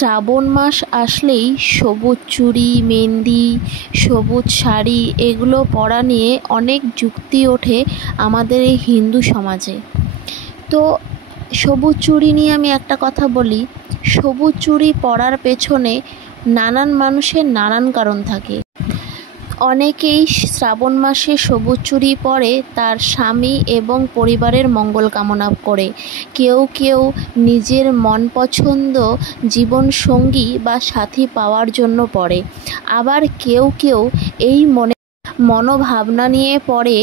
শ্রাবণ মাস আসলেই সবুজ চুড়ি, মেহেন্দি, সবুজ শাড়ি এগুলো পরা নিয়ে অনেক যুক্তি ওঠে আমাদের এই হিন্দু সমাজে। তো সবুজ চুড়ি নিয়ে আমি একটা কথা বলি, সবুজ চুড়ি পরার পেছনে নানান মানুষের নানান কারণ থাকে। অনেকেই শ্রাবণ মাসে সবুজ চুড়ি পরে তার স্বামী এবং পরিবারের মঙ্গল কামনা করে। কেউ কেউ নিজের মন পছন্দ জীবনসঙ্গী বা সাথী পাওয়ার জন্য পরে। আবার কেউ কেউ এই মনোভাবনা নিয়ে পড়ে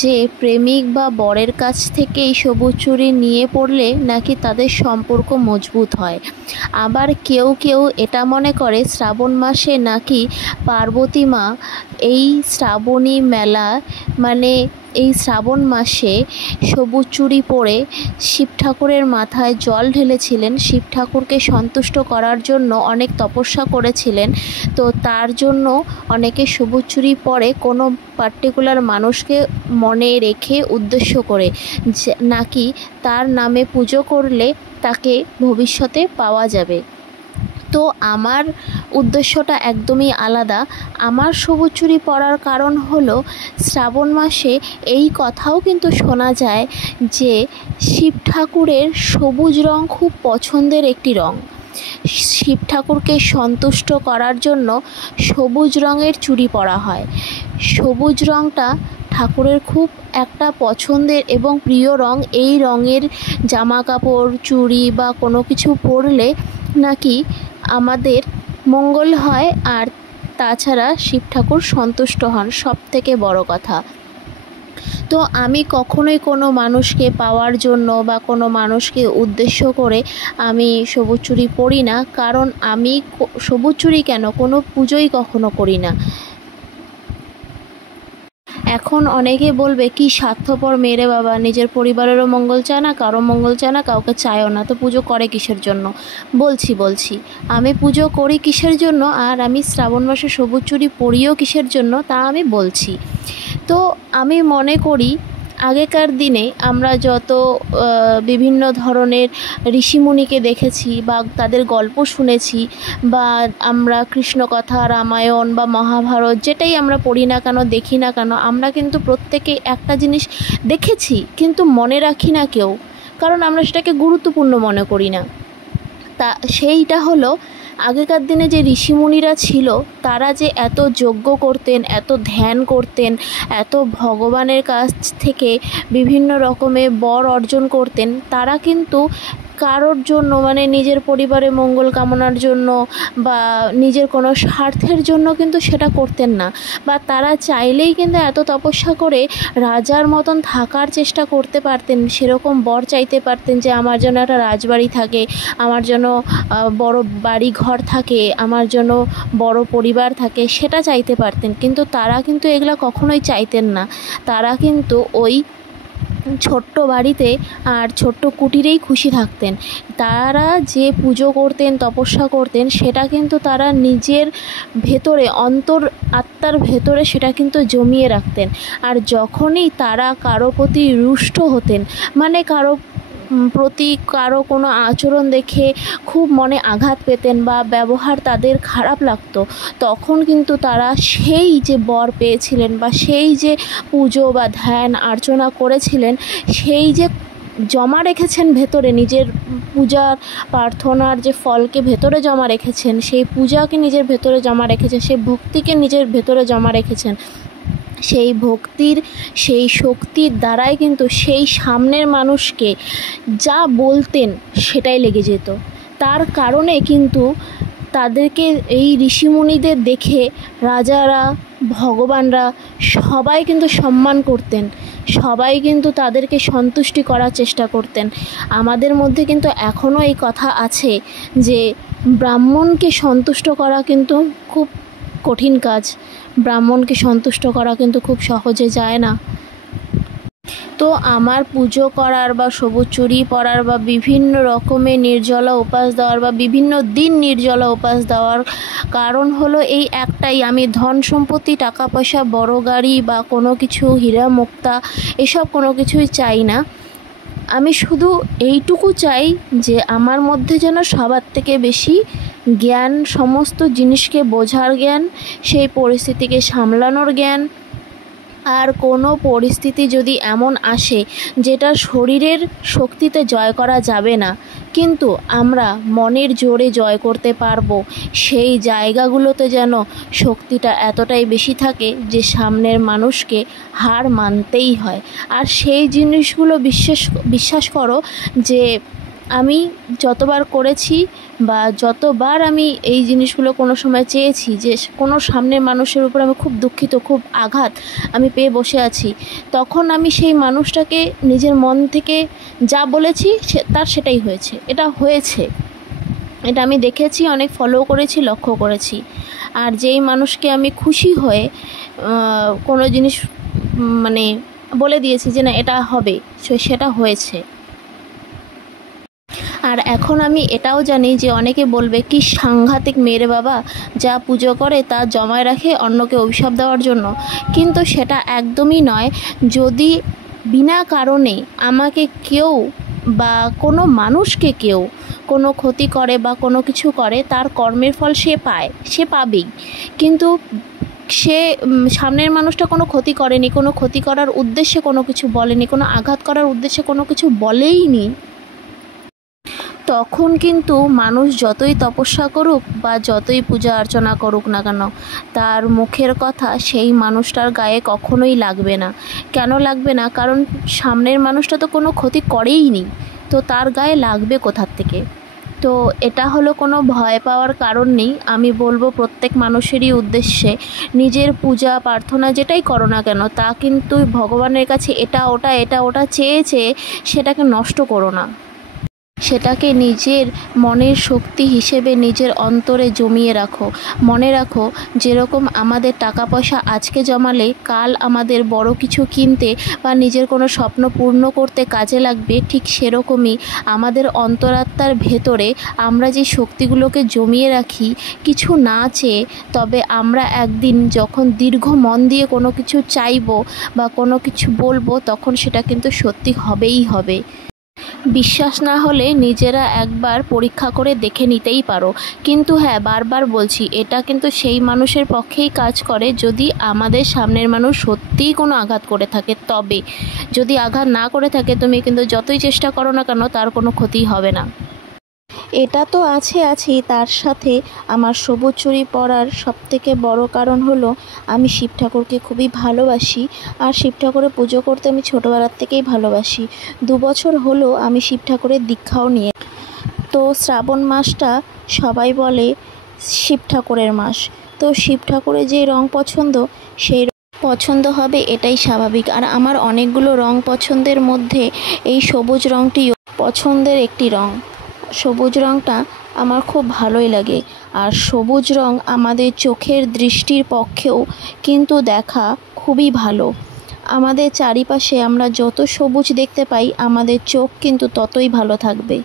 যে প্রেমিক বা বরের কাছ থেকেই সবুজ চুড়ি নিয়ে পড়লে নাকি তাদের সম্পর্ক মজবুত হয়। আবার কেউ কেউ এটা মনে করে শ্রাবণ মাসে নাকি পার্বতী মা এই শ্রাবণী মেলা এই শ্রাবণ মাসে সবুজ চুড়ি পরে শিব ঠাকুরের মাথায় জল ঢেলেছিলেন, শিব ঠাকুরকে সন্তুষ্ট করার জন্য অনেক তপস্যা করেছিলেন। তো তার জন্য অনেকে সবুজ চুড়ি পরে কোনো পার্টিকুলার মানুষকে মনে রেখে উদ্দেশ্য করে নাকি তার নামে পুজো করলে তাকে ভবিষ্যতে পাওয়া যাবে। তো আমার উদ্দেশ্যটা একদমই আলাদা। আমার সবুজ চুড়ি পরার কারণ হলো শ্রাবণ মাসে এই কথাও কিন্তু শোনা যায় যে শিব ঠাকুরের সবুজ রং খুব পছন্দের একটি রং। শিব ঠাকুরকে সন্তুষ্ট করার জন্য সবুজ রঙের চুড়ি পরা হয়। সবুজ রঙটা ঠাকুরের খুব একটা পছন্দের এবং প্রিয় রং। এই রঙের জামা কাপড়, চুড়ি বা কোনো কিছু পরলে নাকি আমাদের মঙ্গল হয়, আর তাছাড়া শিব ঠাকুর সন্তুষ্ট হন, সব থেকে বড় কথা। তো আমি কখনোই কোনো মানুষকে পাওয়ার জন্য বা কোনো মানুষকে উদ্দেশ্য করে আমি সবুজ চুড়ি পরি না, কারণ আমি সবুজ চুড়ি কেন কোনো পুজোই কখনো করি না। এখন অনেকে বলবে কি স্বার্থপর মেরে বাবা, নিজের পরিবারেরও মঙ্গল চায় না, কারো মঙ্গল চায় না, কাউকে চায়ও না, তো পুজো করে কিসের জন্য? বলছি আমি পুজো করি কিসের জন্য, আর আমি শ্রাবণ মাসে সবুজ চুড়ি পরিও কিসের জন্য তা আমি বলছি। তো আমি মনে করি আগেকার দিনে আমরা যত বিভিন্ন ধরনের ঋষিমুনিকে দেখেছি বা তাদের গল্প শুনেছি, বা আমরা কৃষ্ণকথা, রামায়ণ বা মহাভারত যেটাই আমরা পড়ি না কেন, দেখি না কেন, আমরা কিন্তু প্রত্যেকে একটা জিনিস দেখেছি কিন্তু মনে রাখি না কেউ, কারণ আমরা সেটাকে গুরুত্বপূর্ণ মনে করি না। তা সেইটা হলো আগেকার দিনে যে ঋষিমুনিরা ছিল তারা যে এত যজ্ঞ করতেন, এত ধ্যান করতেন, এত ভগবানের কাছ থেকে বিভিন্ন রকমের বর অর্জন করতেন, তারা কিন্তু কারোর জন্য নিজের পরিবারের মঙ্গল কামনার জন্য বা নিজের কোনো স্বার্থের জন্য কিন্তু সেটা করতেন না। বা তারা চাইলেই কিন্তু এত তপস্যা করে রাজার মতন থাকার চেষ্টা করতে পারতেন, সেরকম বর চাইতে পারতেন যে আমার জন্য একটা রাজবাড়ি থাকে, আমার জন্য বড় বাড়ি ঘর থাকে, আমার জন্য বড় পরিবার থাকে, সেটা চাইতে পারতেন। কিন্তু তারা কিন্তু এগুলো কখনোই চাইতেন না। তারা কিন্তু ওই ছোট্ট বাড়িতে আর ছোট্ট কুটিরেই খুশি থাকতেন। তারা যে পুজো করতেন, তপস্যা করতেন, সেটা কিন্তু তারা নিজের ভেতরে, অন্তর আত্মার ভেতরে সেটা কিন্তু জমিয়ে রাখতেন। আর যখনই তারা কারো প্রতি রুষ্ট হতেন, কারো কোনো আচরণ দেখে খুব মনে আঘাত পেতেন বা ব্যবহার তাদের খারাপ লাগতো, তখন কিন্তু তারা সেই যে বর পেয়েছিলেন বা সেই যে পুজো বা ধ্যান অর্চনা করেছিলেন, সেই যে জমা রেখেছেন ভেতরে, নিজের পূজার প্রার্থনার যে ফলকে ভেতরে জমা রেখেছেন, সেই পূজাকে নিজের ভেতরে জমা রেখেছেন, সেই ভক্তিকে নিজের ভেতরে জমা রেখেছেন, সেই ভক্তির, সেই শক্তির দ্বারাই কিন্তু সেই সামনের মানুষকে যা বলতেন সেটাই লেগে যেত। তার কারণে কিন্তু তাদেরকে, এই ঋষিমুনিদের দেখে রাজারা, ভগবানরা সবাই কিন্তু সম্মান করতেন, সবাই কিন্তু তাদেরকে সন্তুষ্টি করার চেষ্টা করতেন। আমাদের মধ্যে কিন্তু এখনও এই কথা আছে যে ব্রাহ্মণকে সন্তুষ্ট করা কিন্তু খুব কঠিন কাজ, ব্রাহ্মণকে সন্তুষ্ট করা কিন্তু খুব সহজে যায় না। তো আমার পুজো করার বা সবুজ চুড়ি পরার বা বিভিন্ন রকমের নির্জলা উপাস দেওয়ার বা বিভিন্ন দিন নির্জলা উপাস দেওয়ার কারণ হলো এই একটাই, আমি ধন সম্পত্তি, টাকা পয়সা, বড় গাড়ি বা কোনো কিছু হীরা মুক্তা এসব কোনো কিছুই চাই না। আমি শুধু এইটুকু চাই যে আমার মধ্যে যেন সবার থেকে বেশি জ্ঞান, সমস্ত জিনিসকে বোঝার জ্ঞান, সেই পরিস্থিতিকে সামলানোর জ্ঞান। আর কোনো পরিস্থিতি যদি এমন আসে যেটা শরীরের শক্তিতে জয় করা যাবে না, কিন্তু আমরা মনের জোরে জয় করতে পারবো, সেই জায়গাগুলোতে যেন শক্তিটা এতটাই বেশি থাকে যে সামনের মানুষকে হার মানতেই হয়। আর সেই জিনিসগুলো বিশ্বাস করো যে আমি যতবার করেছি বা যতবার আমি এই জিনিসগুলো কোনো সময় চেয়েছি যে কোনো সামনের মানুষের উপর আমি খুব দুঃখিত, খুব আঘাত আমি পেয়ে বসে আছি, তখন আমি সেই মানুষটাকে নিজের মন থেকে যা বলেছি তার সেটাই হয়েছে। এটা আমি দেখেছি, অনেক ফলো করেছি, লক্ষ্য করেছি। আর যেই মানুষকে আমি খুশি হয়ে কোনো জিনিস মানে বলে দিয়েছি যে না এটা হবে, সেটা হয়েছে। আর এখন আমি এটাও জানি যে অনেকে বলবে কি সাংঘাতিক মেয়েরে বাবা, যা পুজো করে তা জমায় রাখে অন্যকে অভিশাপ দেওয়ার জন্য। কিন্তু সেটা একদমই নয়। যদি বিনা কারণে আমাকে কেউ বা কোনো মানুষকে কেউ কোনো ক্ষতি করে বা কোনো কিছু করে, তার কর্মের ফল সে পাবেই। কিন্তু সে সামনের মানুষটা কোনো ক্ষতি করেনি, কোনো ক্ষতি করার উদ্দেশ্যে কোনো কিছু বলেনি, কোনো আঘাত করার উদ্দেশ্যে কোনো কিছু বলেইনি, তখন কিন্তু মানুষ যতই তপস্যা করুক বা যতই পূজা অর্চনা করুক না কেন, তার মুখের কথা সেই মানুষটার গায়ে কখনোই লাগবে না। কেন লাগবে না? কারণ সামনের মানুষটা তো কোনো ক্ষতি করেইনি, তো তার গায়ে লাগবে কোথার থেকে? তো এটা হলো কোনো ভয় পাওয়ার কারণ নেই। আমি বলবো প্রত্যেক মানুষেরই উদ্দেশ্যে নিজের পূজা প্রার্থনা যেটাই করো না কেন, তা কিন্তু ভগবানের কাছে এটা ওটা চেয়ে সেটাকে নষ্ট করো না। সেটাকে নিজের মনের শক্তি হিসেবে নিজের অন্তরে জমিয়ে রাখো। মনে রাখো, যেরকম আমাদের টাকা পয়সা আজকে জমালে কাল আমাদের বড় কিছু কিনতে বা নিজের কোনো স্বপ্ন পূর্ণ করতে কাজে লাগবে, ঠিক সেরকমই আমাদের অন্তরাত্মার ভেতরে আমরা যে শক্তিগুলোকে জমিয়ে রাখি কিছু না চেয়ে, তবে আমরা একদিন যখন দীর্ঘ মন দিয়ে কোনো কিছু চাইবো বা কোনো কিছু বলবো, তখন সেটা কিন্তু সত্যি হবেই হবে। বিশ্বাস না হলে নিজেরা একবার পরীক্ষা করে দেখে নিতেই পারো। কিন্তু হ্যাঁ, বারবার বলছি, এটা কিন্তু সেই মানুষের পক্ষেই কাজ করে যদি আমাদের সামনের মানুষ সত্যিই কোনো আঘাত করে থাকে। তবে যদি আঘাত না করে থাকে, তুমি কিন্তু যতই চেষ্টা করো না কেন তার কোনো ক্ষতি হবে না। এটা তো আছেই, তার সাথে আমার সবুজ চুড়ি পরার সবথেকে বড় কারণ হলো আমি শিব ঠাকুরকে খুবই ভালোবাসি। আর শিব ঠাকুরের পুজো করতে আমি ছোটোবেলার থেকেই ভালোবাসি। 2 বছর হলো আমি শিব ঠাকুরের দীক্ষাও নিয়ে। তো শ্রাবণ মাসটা সবাই বলে শিব ঠাকুরের মাস। তো শিব ঠাকুরের যে রং পছন্দ, সেই পছন্দ হবে এটাই স্বাভাবিক। আর আমার অনেকগুলো রং পছন্দের মধ্যে এই সবুজ রংটিও পছন্দের একটি রং। সবুজ রংটা আমার খুব ভালোই লাগে। আর সবুজ রং আমাদের চোখের দৃষ্টির পক্ষেও কিন্তু দেখা খুবই ভালো। আমাদের চারিপাশে আমরা যত সবুজ দেখতে পাই, আমাদের চোখ কিন্তু ততই ভালো থাকবে।